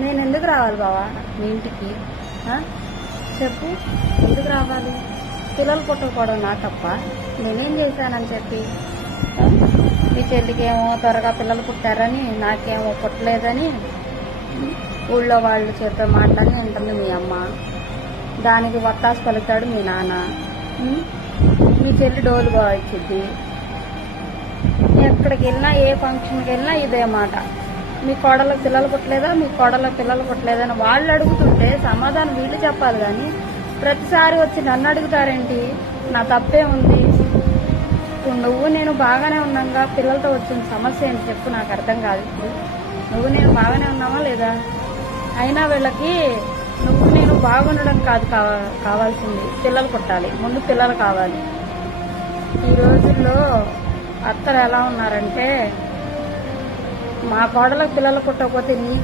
నేను ఎందుకు రావాలి బావా మీ ఇంటికి? చెప్పు, ఎందుకు రావాలి? పిల్లలు పుట్టకపోవడం నా తప్ప? నేనేం చేశానని చెప్పి? మీ చెల్లికేమో త్వరగా పిల్లలు పుట్టారని, నాకేమో పుట్టలేదని ఊళ్ళో వాళ్ళు చెప్పే మాటలని అంటుంది మీ అమ్మ. దానికి వత్తాసు పలుకుతాడు మీ నాన్న. మీ చెల్లి డోలు బాగా ఎక్కడికి వెళ్ళినా, ఏ ఫంక్షన్కి వెళ్ళినా ఇదే మాట. మీ కోడలకు పిల్లలు పుట్టలేదా, మీ కోడలకు పిల్లలు పుట్టలేదని వాళ్ళు అడుగుతుంటే సమాధానం వీళ్ళు చెప్పాలి కానీ ప్రతిసారి వచ్చి నన్ను అడుగుతారేంటి? నా తప్పే ఉంది. నువ్వు నేను బాగానే ఉన్నాగా, పిల్లలతో వచ్చిన సమస్య ఏంటి చెప్పు, నాకు అర్థం కాదు. ఇప్పుడు నువ్వు నేను బాగానే ఉన్నామా లేదా? అయినా వీళ్ళకి నువ్వు నేను బాగుండడం కాదు కావాల్సింది, పిల్లలు పుట్టాలి. ముందు పిల్లలు కావాలి. ఈ రోజుల్లో అత్తలు ఎలా ఉన్నారంటే, మా కోడలకు పిల్లలు పుట్టకపోతే నీ